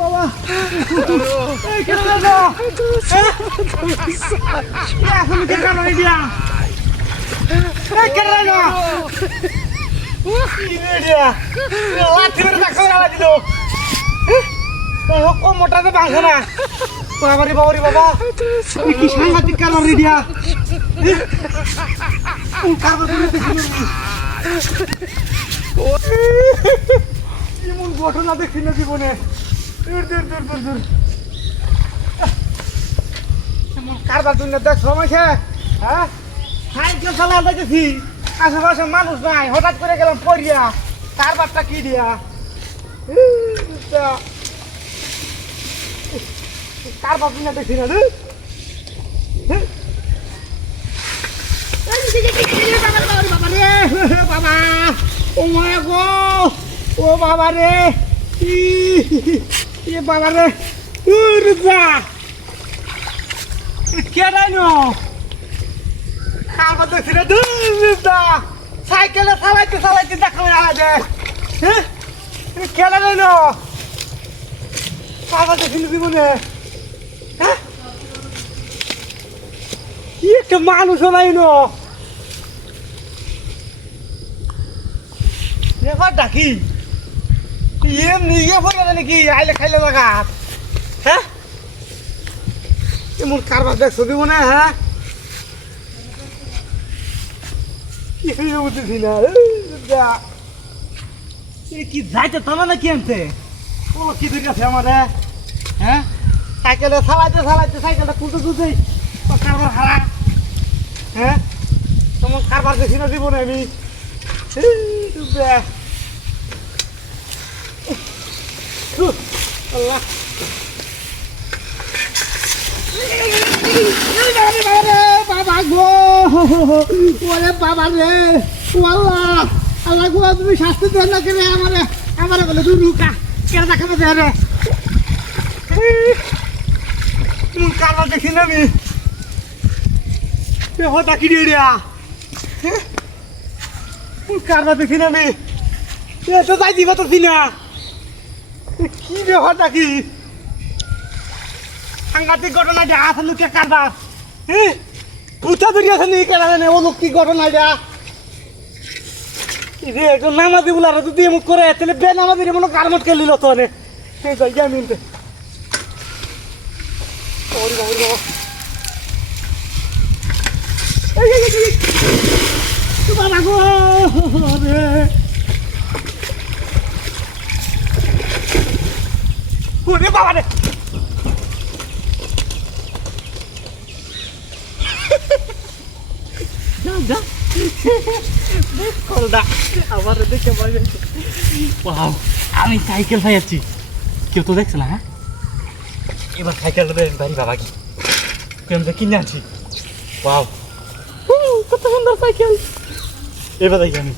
বাবা মোটাতে ভাঙে না বাবারি বাবারি বাবা কি সাংঘাতিক কালার রেডিয়া এমন ঘটনা দেখি না জীবনে এমন কারবার জন্য দেখ সময় হ্যাঁ সাইকেল চালা দেখেছি আশেপাশে মানুষ নাই হঠাৎ করে গেলাম পড়িয়া কারবারটা কি দিয়া কারবার জন্য দেখি না বাবা ও মায়া গো ও বাবা রে বাবা রে কেন খাবার দেখছি রে সাইকেলে চালাইতে চালাইতে দেখা দে হ্যাঁ কেন নেন খাবার দেখি জীবনে হ্যাঁ একটা মানুষও নাই নো এবার ডাকি এমনি পড়ে নাকি আইলে খাইলে লাগা হ্যাঁ এমন কারবার দেখছো দিব না হ্যাঁ বুঝতেছি না কি যাইতে তোলা নাকি আনতে বলো কি ধরে আছে আমার হ্যাঁ সাইকেলে চালাইতে চালাইতে সাইকেলটা তুলতে তুলতেই কারবার হারা হ্যাঁ তোমার কারবার দেখি না দিব না আমি আল্লাহ বাবা গো ওরে বাবা রে আল্লাহ আল্লাহ গো তুমি শাস্তি দেন না কেন আমারে আমারে বলে তুই রুকা কেন দেখাবে দে রে তুমি কারবার দেখি না আমি হতা কি রিয়া কারবার দেখি না আমি তো যাই দিবা তোর দিনা কি ব্যাপারটা কি সাংঘাতিক ঘটনা যা আছে লোকে কারবার হ্যাঁ পুঁথা ধরি আছে নি কেনা জানে ও লোক কি ঘটনা যা রে একজন নামাজি বলার যদি এমন করে তাহলে বে নামাজির মনে কারমট কে লিল তো নে এই যাই যা মিনতে ওরে বাবা রে এই বাবা গো রে ওরে বাবা রে আমি সাইকেল খাইছি কেউ তো দেখছে না হ্যাঁ এবার সাইকেল বাড়ি বাবা কি কিনে আনছি কত সুন্দর সাইকেল এবার দেখি আমি